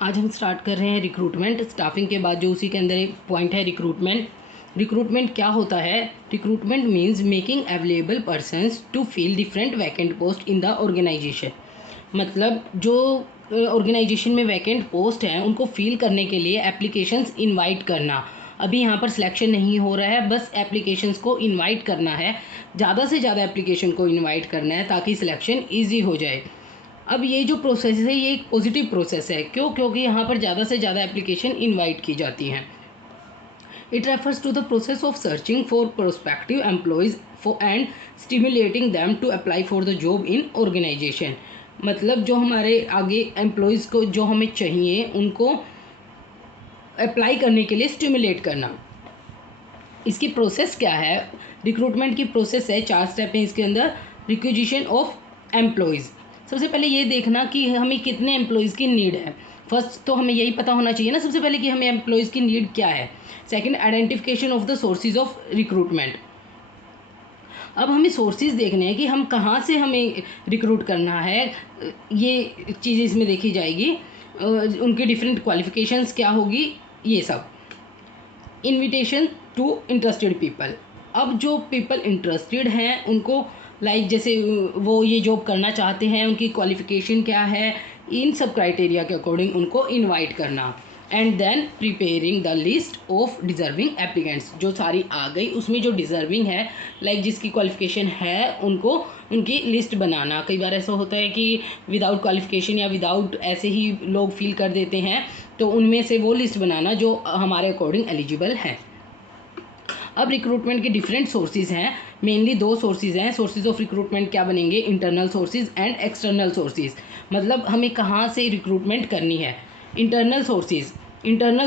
आज हम स्टार्ट कर रहे हैं रिक्रूटमेंट। स्टाफिंग के बाद जो उसी के अंदर एक पॉइंट है रिक्रूटमेंट। रिक्रूटमेंट क्या होता है? Recruitment means making available persons to fill different vacant post in the organization. मतलब जो ऑर्गेनाइजेशन में वैकेंट पोस्ट हैं उनको फिल करने के लिए एप्लीकेशंस इनवाइट करना। अभी यहाँ पर सिलेक्शन नहीं हो रहा है, बस एप्लीकेशंस को इनवाइट करना है, ज़्यादा से ज़्यादा एप्लीकेशन को इनवाइट करना है ताकि सिलेक्शन ईजी हो जाए। अब ये जो प्रोसेस है ये एक पॉजिटिव प्रोसेस है। क्यों? क्योंकि यहाँ पर ज़्यादा से ज़्यादा एप्लीकेशन इनवाइट की जाती हैं। It refers to the process of searching for prospective employees for and stimulating them to apply for the job in organization. मतलब जो हमारे आगे एम्प्लॉयज़ को जो हमें चाहिए उनको अप्लाई करने के लिए स्टिमुलेट करना। इसकी प्रोसेस क्या है? रिक्रूटमेंट की प्रोसेस है, 4 स्टेप हैं इसके अंदर। रिक्विजिशन ऑफ एम्प्लॉयज़, सबसे पहले ये देखना कि हमें कितने एम्प्लॉयज़ की नीड है। फर्स्ट तो हमें यही पता होना चाहिए ना सबसे पहले कि हमें एम्प्लॉयज़ की नीड क्या है। Second, identification of the sources of recruitment. अब हमें सोर्सेज देखने हैं कि हम कहाँ से हमें रिक्रूट करना है, ये चीज़ इसमें देखी जाएगी। उनकी डिफरेंट क्वालिफिकेशंस क्या होगी, ये सब। Invitation to interested people. अब जो पीपल इंटरेस्टेड हैं उनको जैसे वो ये जॉब करना चाहते हैं, उनकी क्वालिफ़िकेशन क्या है, इन सब क्राइटेरिया के अकॉर्डिंग उनको इनवाइट करना। And then preparing the list of deserving applicants. जो सारी आ गई उसमें जो डिज़र्विंग है, जिसकी क्वालिफ़िकेशन है उनको उनकी लिस्ट बनाना। कई बार ऐसा होता है कि विदाउट क्वालिफ़िकेशन या विदाउट ऐसे ही लोग फिल कर देते हैं, तो उनमें से वो लिस्ट बनाना जो हमारे अकॉर्डिंग एलिजिबल हैं। अब रिक्रूटमेंट के डिफरेंट सोर्सेज हैं, मेनली 2 सोर्सेज हैं। सोर्सेज ऑफ रिक्रूटमेंट क्या बनेंगे? Internal sources and external sources. मतलब हमें कहाँ से रिक्रूटमेंट करनी है। इंटरनल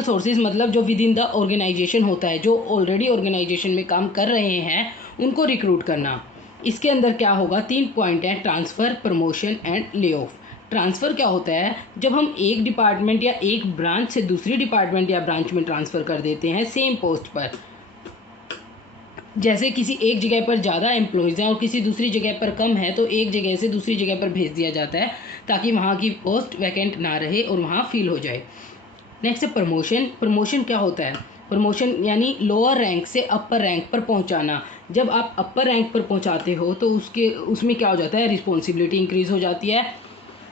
सोर्सेज मतलब जो विद इन द ऑर्गेनाइजेशन होता है, जो ऑलरेडी ऑर्गेनाइजेशन में काम कर रहे हैं उनको रिक्रूट करना। इसके अंदर क्या होगा? 3 पॉइंट हैं, transfer, promotion and lay off. Transfer क्या होता है? जब हम एक डिपार्टमेंट या एक ब्रांच से दूसरी डिपार्टमेंट या ब्रांच में ट्रांसफ़र कर देते हैं सेम पोस्ट पर। जैसे किसी एक जगह पर ज़्यादा एम्प्लॉयज़ हैं और किसी दूसरी जगह पर कम है, तो एक जगह से दूसरी जगह पर भेज दिया जाता है ताकि वहाँ की पोस्ट वैकेंट ना रहे और वहाँ फिल हो जाए। नेक्स्ट है प्रमोशन। प्रमोशन क्या होता है? प्रमोशन यानी लोअर रैंक से अपर रैंक पर पहुंचाना। जब आप अपर रैंक पर पहुंचाते हो तो उसमें क्या हो जाता है? रिस्पॉन्सिबिलिटी इंक्रीज़ हो जाती है,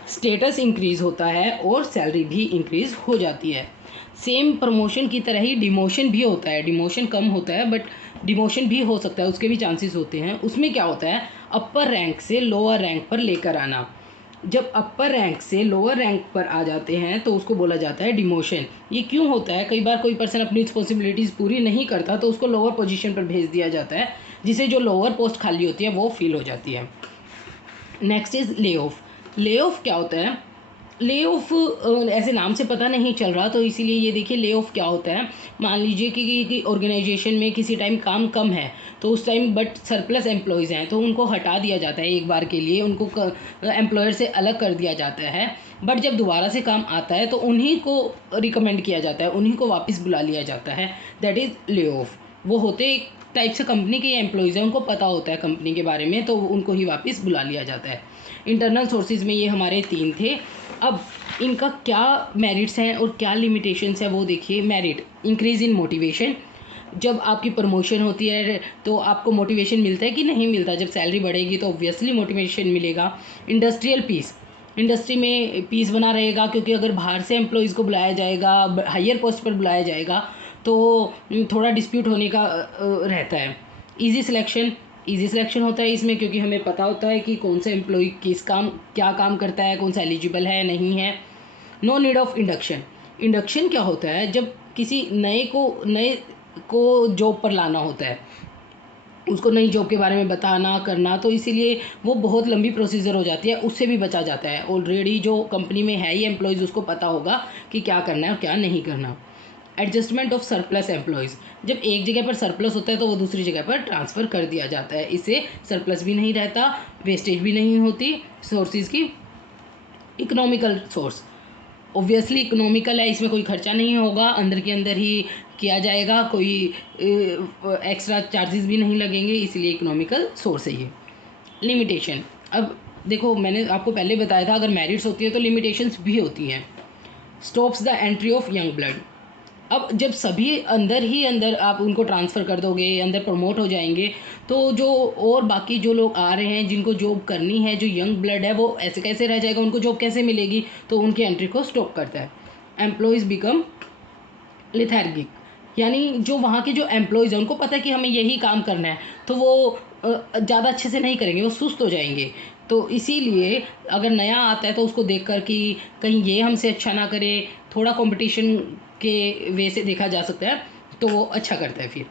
स्टेटस इंक्रीज़ होता है और सैलरी भी इंक्रीज़ हो जाती है। सेम प्रमोशन की तरह ही डिमोशन भी होता है। डिमोशन कम होता है बट डिमोशन भी हो सकता है, उसके भी चांसेस होते हैं। उसमें क्या होता है? अपर रैंक से लोअर रैंक पर लेकर आना। जब अपर रैंक से लोअर रैंक पर आ जाते हैं तो उसको बोला जाता है डिमोशन। ये क्यों होता है? कई बार कोई पर्सन अपनी रिस्पॉन्सिबिलिटीज़ पूरी नहीं करता तो उसको लोअर पोजीशन पर भेज दिया जाता है, जिससे जो लोअर पोस्ट खाली होती है वो फिल हो जाती है। Next is lay off. Lay off क्या होता है? ले ऑफ ऐसे नाम से पता नहीं चल रहा, तो इसीलिए ये देखिए ले ऑफ क्या होता है। मान लीजिए कि ऑर्गेनाइजेशन में किसी टाइम काम कम है तो उस टाइम बट सरप्लस एम्प्लॉयज़ हैं तो उनको हटा दिया जाता है एक बार के लिए, उनको एम्प्लॉयर से अलग कर दिया जाता है। बट जब दोबारा से काम आता है तो उन्हीं को रिकमेंड किया जाता है, उन्हीं को वापस बुला लिया जाता है। That is lay off. वो होते एक टाइप से कंपनी के एम्प्लॉयज़ हैं, उनको पता होता है कंपनी के बारे में, तो उनको ही वापस बुला लिया जाता है। इंटरनल सोर्सेज में ये हमारे 3 थे। अब इनका क्या मेरिट्स हैं और क्या लिमिटेशंस है वो देखिए। Merit, increase in motivation. जब आपकी प्रमोशन होती है तो आपको मोटिवेशन मिलता है कि नहीं मिलता? जब सैलरी बढ़ेगी तो ऑब्वियसली मोटिवेशन मिलेगा। इंडस्ट्रियल पीस, इंडस्ट्री में पीस बना रहेगा क्योंकि अगर बाहर से एम्प्लॉयज़ को बुलाया जाएगा, हायर पोस्ट पर बुलाया जाएगा तो थोड़ा डिस्प्यूट होने का रहता है। ईजी सिलेक्शन होता है इसमें क्योंकि हमें पता होता है कि कौन सा एम्प्लॉय क्या काम करता है, कौन सा एलिजिबल है नहीं है। No need of induction. Induction क्या होता है? जब किसी नए को जॉब पर लाना होता है, उसको नई जॉब के बारे में बताना करना, तो इसीलिए वो बहुत लंबी प्रोसीजर हो जाती है, उससे भी बचा जाता है। ऑलरेडी जो कंपनी में है ही एम्प्लॉयज़ उसको पता होगा कि क्या करना है और क्या नहीं करना। Adjustment of surplus employees. जब एक जगह पर सरप्लस होता है तो वो दूसरी जगह पर ट्रांसफ़र कर दिया जाता है, इससे सरप्लस भी नहीं रहता, वेस्टेज भी नहीं होती सोर्सेज की। इकोनॉमिकल सोर्स, ऑब्वियसली इकोनॉमिकल है, इसमें कोई खर्चा नहीं होगा, अंदर के अंदर ही किया जाएगा, कोई एक्स्ट्रा चार्जेस भी नहीं लगेंगे, इसलिए इकोनॉमिकल सोर्स है ये। लिमिटेशन, अब देखो मैंने आपको पहले बताया था अगर मेरिट्स होती है तो लिमिटेशंस भी होती हैं। Stops the entry of young blood. अब जब सभी अंदर ही अंदर आप उनको ट्रांसफ़र कर दोगे, अंदर प्रमोट हो जाएंगे, तो जो और बाकी जो लोग आ रहे हैं जिनको जॉब करनी है, जो यंग ब्लड है, वो ऐसे कैसे रह जाएगा, उनको जॉब कैसे मिलेगी, तो उनकी एंट्री को स्टॉप करता है। एम्प्लॉयज़ बिकम लेथार्गिक, यानी जो वहाँ के जो एम्प्लॉयज़ हैं उनको पता है कि हमें यही काम करना है, तो वो ज़्यादा अच्छे से नहीं करेंगे, वो सुस्त हो जाएंगे। तो इसीलिए अगर नया आता है तो उसको देख कर कि कहीं ये हमसे अच्छा ना करे, थोड़ा कंपटीशन के वे से देखा जा सकता है, तो वो अच्छा करता है। फिर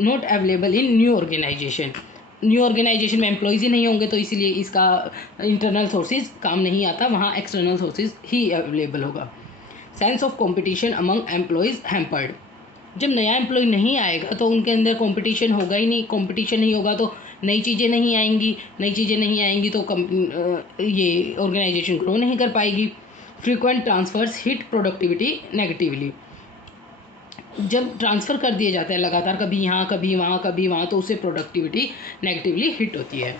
not available in new organization, new organization में एम्प्लॉयज़ ही नहीं होंगे, तो इसीलिए इसका इंटरनल सोर्सेज काम नहीं आता, वहाँ एक्सटर्नल सोर्सेज ही अवेलेबल होगा। Sense of competition among employees hampered, जब नया एम्प्लॉय नहीं आएगा तो उनके अंदर कंपटीशन होगा ही नहीं, कंपटीशन नहीं होगा तो नई चीज़ें नहीं आएंगी, नई चीज़ें नहीं आएंगी तो ये ऑर्गेनाइजेशन ग्रो नहीं कर पाएगी। Frequent transfers hit productivity negatively, जब ट्रांसफ़र कर दिए जाते हैं लगातार, कभी यहाँ कभी वहाँ कभी वहाँ, तो उससे प्रोडक्टिविटी नेगेटिवली हिट होती है।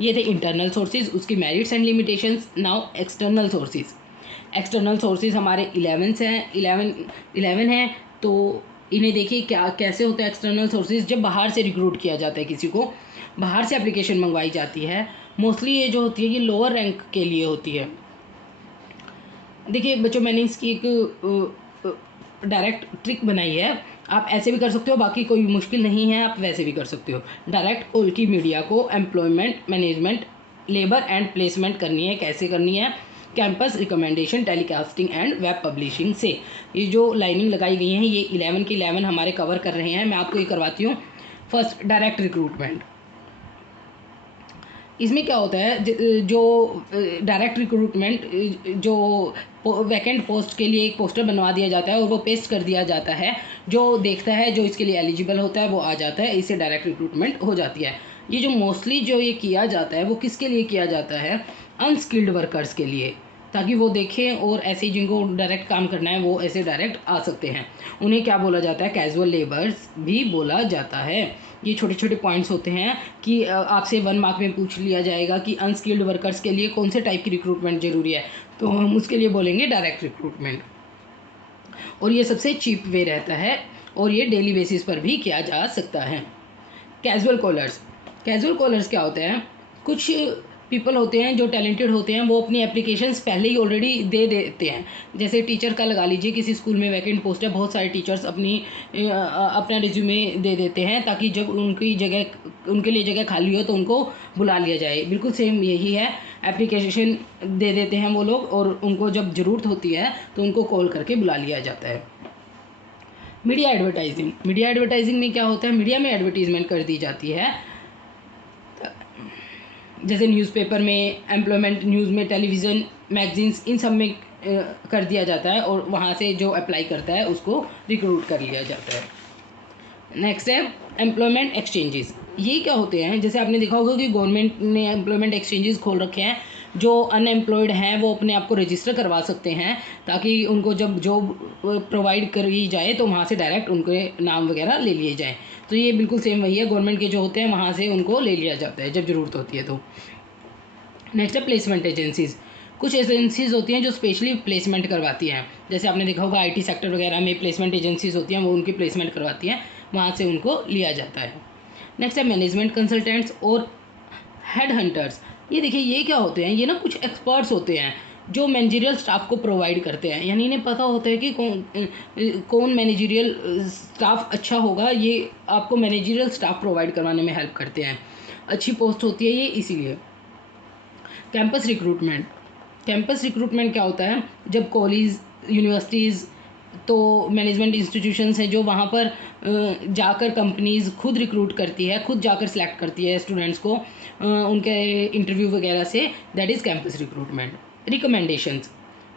ये थे इंटरनल सोर्सेज, उसकी merits and limitations. Now external sources. External sources हमारे 11 हैं, तो इन्हें देखिए क्या कैसे होता है एक्सटर्नल सोर्सेज। जब बाहर से रिक्रूट किया जाता है किसी को, बाहर से एप्लीकेशन मंगवाई जाती है, मोस्टली ये जो होती है ये लोअर रैंक के लिए होती है। देखिए बच्चों, मैंने इसकी एक डायरेक्ट ट्रिक बनाई है, आप ऐसे भी कर सकते हो, बाकी कोई मुश्किल नहीं है, आप वैसे भी कर सकते हो। डायरेक्ट कॉल की मीडिया को employment management labour and placement करनी है। कैसे करनी है? Campus recommendation, telecasting and web publishing से। ये जो लाइनिंग लगाई गई हैं ये 11 की 11 हमारे कवर कर रहे हैं। मैं आपको ये करवाती हूँ। First, direct recruitment. इसमें क्या होता है, जो डायरेक्ट रिक्रूटमेंट, जो वैकेंट पोस्ट के लिए एक पोस्टर बनवा दिया जाता है और वो पेस्ट कर दिया जाता है, जो देखता है, जो इसके लिए एलिजिबल होता है वो आ जाता है, इससे डायरेक्ट रिक्रूटमेंट हो जाती है। ये जो मोस्टली जो ये किया जाता है वो किसके लिए किया जाता है? अनस्किल्ड वर्कर्स के लिए, ताकि वो देखें और ऐसे जिनको डायरेक्ट काम करना है वो ऐसे डायरेक्ट आ सकते हैं। उन्हें क्या बोला जाता है? कैजुअल लेबर्स भी बोला जाता है। ये छोटे छोटे पॉइंट्स होते हैं कि आपसे 1 मार्क में पूछ लिया जाएगा कि अनस्किल्ड वर्कर्स के लिए कौन से टाइप की रिक्रूटमेंट ज़रूरी है, तो हम उसके लिए बोलेंगे डायरेक्ट रिक्रूटमेंट। और ये सबसे चीप वे रहता है और ये डेली बेसिस पर भी किया जा सकता है। Casual callers. कैजुअल कॉलर्स क्या होते हैं? कुछ पीपल होते हैं जो टैलेंटेड होते हैं, वो अपनी एप्लीकेशंस पहले ही ऑलरेडी दे देते हैं। जैसे टीचर का लगा लीजिए, किसी स्कूल में वैकेंट पोस्ट है, बहुत सारे टीचर्स अपना रिज्यूमे दे देते हैं ताकि जब उनके लिए जगह खाली हो तो उनको बुला लिया जाए। बिल्कुल सेम यही है, एप्लीकेशन दे देते हैं वो लोग और उनको जब ज़रूरत होती है तो उनको कॉल करके बुला लिया जाता है। Media advertising. मीडिया एडवर्टाइजिंग में क्या होता है? मीडिया में एडवर्टीजमेंट कर दी जाती है, जैसे न्यूज़पेपर में, एम्प्लॉयमेंट न्यूज़ में, टेलीविज़न, मैगजीन्स, इन सब में कर दिया जाता है और वहाँ से जो अप्लाई करता है उसको रिक्रूट कर लिया जाता है। नेक्स्ट है एम्प्लॉयमेंट एक्सचेंजेस। ये क्या होते हैं? जैसे आपने देखा होगा कि गवर्नमेंट ने एम्प्लॉयमेंट एक्सचेंजेस खोल रखे हैं, जो अनएम्प्लॉयड हैं वो अपने आप को रजिस्टर करवा सकते हैं ताकि उनको जब जॉब प्रोवाइड करी जाए तो वहाँ से डायरेक्ट उनके नाम वगैरह ले लिए जाएँ। तो ये बिल्कुल सेम वही है, गवर्नमेंट के जो होते हैं वहाँ से उनको ले लिया जाता है जब ज़रूरत होती है तो। नेक्स्ट है प्लेसमेंट एजेंसीज़। कुछ एजेंसीज़ होती हैं जो स्पेशली प्लेसमेंट करवाती हैं, जैसे आपने देखा होगा आईटी सेक्टर वगैरह में प्लेसमेंट एजेंसीज़ होती हैं, वो उनकी प्लेसमेंट करवाती हैं, वहाँ से उनको लिया जाता है। नेक्स्ट है मैनेजमेंट कंसल्टेंट्स और हेड हंटर्स। ये देखिए ये क्या होते हैं? ये ना कुछ एक्सपर्ट्स होते हैं जो मैनेजरियल स्टाफ को प्रोवाइड करते हैं, यानी इन्हें पता होता है कि कौन मैनेजरियल स्टाफ अच्छा होगा, ये आपको मैनेजरियल स्टाफ प्रोवाइड करवाने में हेल्प करते हैं। अच्छी पोस्ट होती है ये इसीलिए। Campus recruitment. कैंपस रिक्रूटमेंट क्या होता है? जब कॉलेज, यूनिवर्सिटीज़, तो मैनेजमेंट इंस्टीट्यूशंस हैं जो वहाँ पर जाकर कंपनीज़ खुद रिक्रूट करती है, खुद जाकर सिलेक्ट करती है स्टूडेंट्स को उनके इंटरव्यू वगैरह से, that is campus recruitment.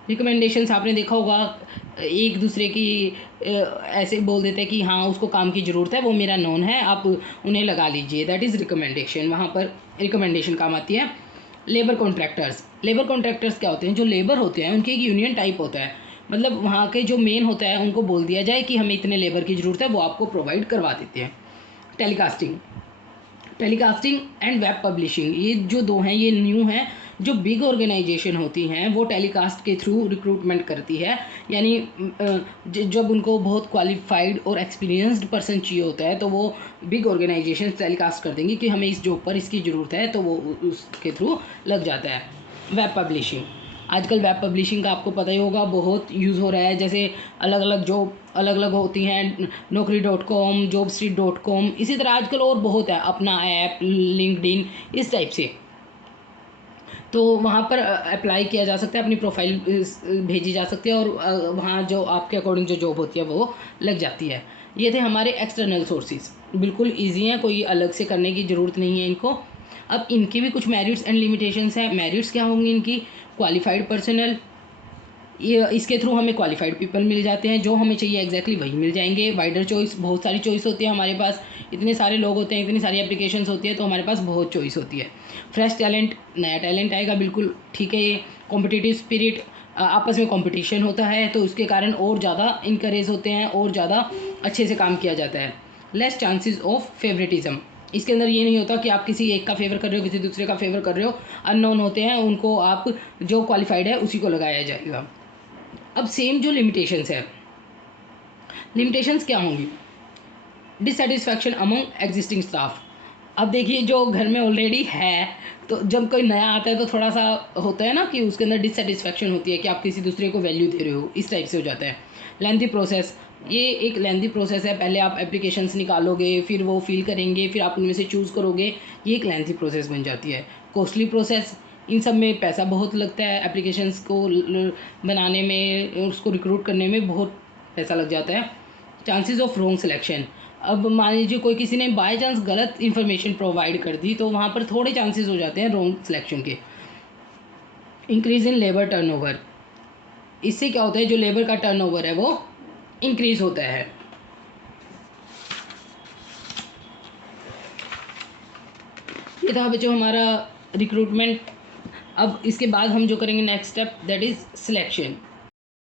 Recommendations आपने देखा होगा, एक दूसरे की ऐसे बोल देते हैं कि हाँ उसको काम की ज़रूरत है, वो मेरा नोन है, आप उन्हें लगा लीजिए, दैट इज़ रिकमेंडेशन। वहाँ पर रिकमेंडेशन काम आती है। Labour contractors. लेबर कॉन्ट्रैक्टर्स क्या होते हैं? जो लेबर होते हैं उनकी एक यूनियन टाइप होता है, मतलब वहाँ के जो मेन होता है उनको बोल दिया जाए कि हमें इतने लेबर की ज़रूरत है, वो आपको प्रोवाइड करवा देते हैं। टेलीकास्टिंग एंड वेब पब्लिशिंग, ये जो दो हैं ये न्यू हैं, जो बिग ऑर्गेनाइजेशन होती हैं वो टेलीकास्ट के थ्रू रिक्रूटमेंट करती है, यानी जब उनको बहुत क्वालिफाइड और एक्सपीरियंस्ड पर्सन चाहिए होता है तो वो बिग ऑर्गेनाइजेशन टेलीकास्ट कर देंगी कि हमें इस जॉब पर इसकी ज़रूरत है, तो वो उसके थ्रू लग जाता है। वेब पब्लिशिंग, आजकल वेब पब्लिशिंग का आपको पता ही होगा, बहुत यूज़ हो रहा है। जैसे अलग अलग जॉब अलग अलग होती हैं, naukri.com, jobstreet.com, इसी तरह आजकल और बहुत है, अपना ऐप, लिंक्डइन, इस टाइप से। तो वहाँ पर अप्लाई किया जा सकता है, अपनी प्रोफाइल भेजी जा सकती है और वहाँ जो आपके अकॉर्डिंग जो जॉब होती है वो लग जाती है। ये थे हमारे एक्सटर्नल सोर्सेज, बिल्कुल ईजी हैं, कोई अलग से करने की ज़रूरत नहीं है इनको। अब इनके भी कुछ मेरिट्स एंड लिमिटेशंस हैं। मेरिट्स क्या होंगी इनकी? क्वालिफाइड पर्सनल, ये इसके थ्रू हमें क्वालिफाइड पीपल मिल जाते हैं, जो हमें चाहिए एग्जैक्टली वही मिल जाएंगे। वाइडर चॉइस, बहुत सारी चॉइस होती है हमारे पास, इतने सारे लोग होते हैं, इतनी सारी एप्लीकेशंस होती है, तो हमारे पास बहुत चॉइस होती है। फ्रेश टैलेंट, नया टैलेंट आएगा, बिल्कुल ठीक है। ये कॉम्पिटिटिव स्पिरिट, आपस में कंपटीशन होता है तो उसके कारण और ज़्यादा इनकरेज होते हैं और ज़्यादा अच्छे से काम किया जाता है। लेस चांसेस ऑफ फेवरेटिज्म, इसके अंदर ये नहीं होता कि आप किसी एक का फेवर कर रहे हो, किसी दूसरे का फेवर कर रहे हो। अननोन होते हैं, उनको आप जो क्वालिफाइड है उसी को लगाया जाएगा। अब सेम जो लिमिटेशंस है, लिमिटेशंस क्या होंगी? Dissatisfaction among existing staff. अब देखिए, जो घर में ऑलरेडी है, तो जब कोई नया आता है तो थोड़ा सा होता है ना कि उसके अंदर डिससेटिस्फैक्शन होती है कि आप किसी दूसरे को वैल्यू दे रहे हो, इस टाइप से हो जाता है। लेंथी प्रोसेस, ये एक लेंथी प्रोसेस है, पहले आप एप्लीकेशंस निकालोगे, फिर वो फिल करेंगे, फिर आप उनमें से चूज़ करोगे, ये एक लेंथी प्रोसेस बन जाती है। कॉस्टली प्रोसेस, इन सब में पैसा बहुत लगता है, एप्लीकेशंस को बनाने में, उसको रिक्रूट करने में बहुत पैसा लग जाता है। चांसेस ऑफ रॉन्ग सिलेक्शन, अब मान लीजिए कोई किसी ने बाय चांस गलत इन्फॉर्मेशन प्रोवाइड कर दी तो वहाँ पर थोड़े चांसेस हो जाते हैं रॉन्ग सिलेक्शन के। इंक्रीज इन लेबर टर्नओवर, इससे क्या होता है, जो लेबर का टर्नओवर है वो इंक्रीज होता है। ये था बच्चों हमारा रिक्रूटमेंट। अब इसके बाद हम जो करेंगे next step, that is selection.